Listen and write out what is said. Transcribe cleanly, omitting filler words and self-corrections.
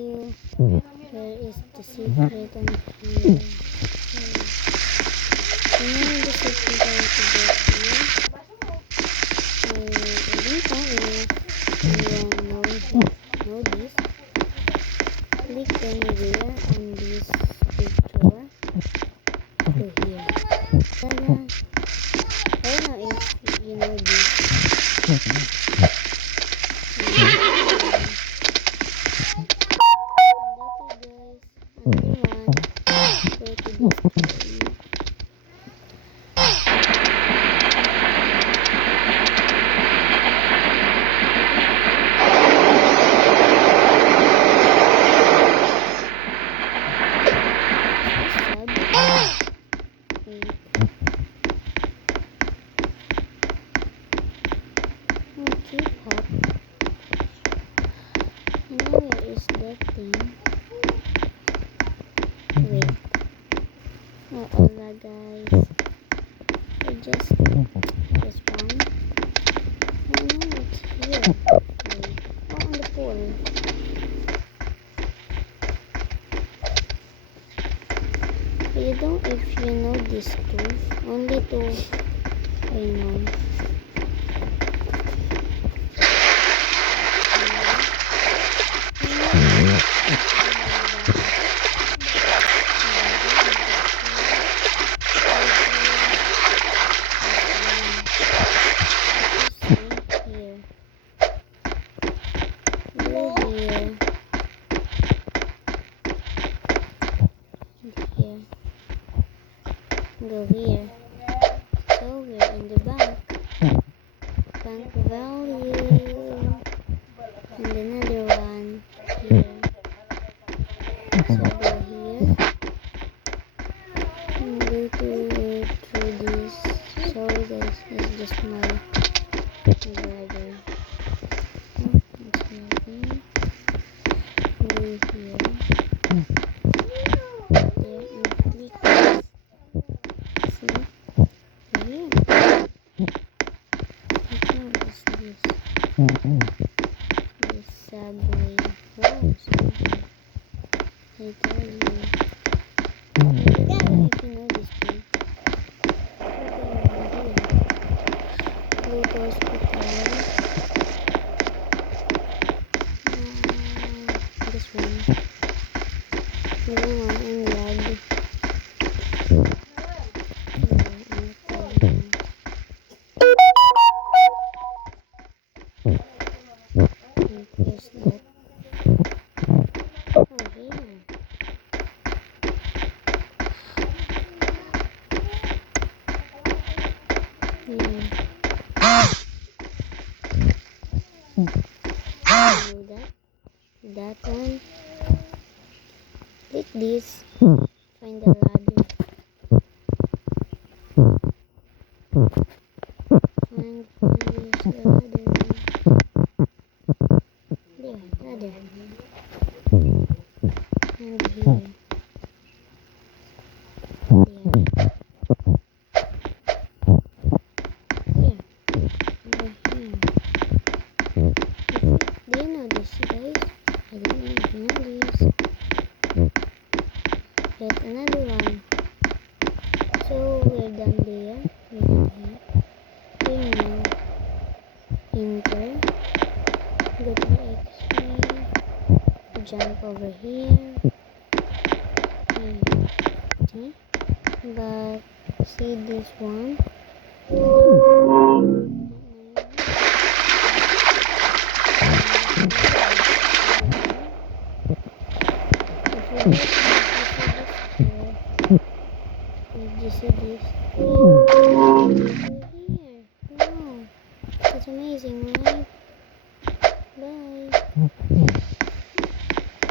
you. Where is the secret on here? You know the secret I want to get here? I don't know if anyone know this. Click anywhere on this picture to here. Tada! I don't know if you know this. K-pop. Where is that thing? Wait. Oh, hola guys. I just respond. Oh no, it's here. Wait. Oh, on the pole. You don't if you know this too. Only two I know. Go here. So we're in the bank. Bank value. And another one here. So go here. And go through this. Sorry guys, it's just my brother. It's nothing. Go here. There and click this. See? Here. What is this? This subway. Oh, subway. I tell you. I don't know if you know this thing. Look hospital. This one. Going on and lag. Where's that? Oh, here. That one. Click this. Find the ladder. Find this ladder. There, ladder. And here. Here. Over here. Do you know this, guys? I don't know if you know this. Get another one. So we're done there. We're done here. Here now. Enter. Go to X-ray. Jump over here. Okay. But see this one. Did you see this?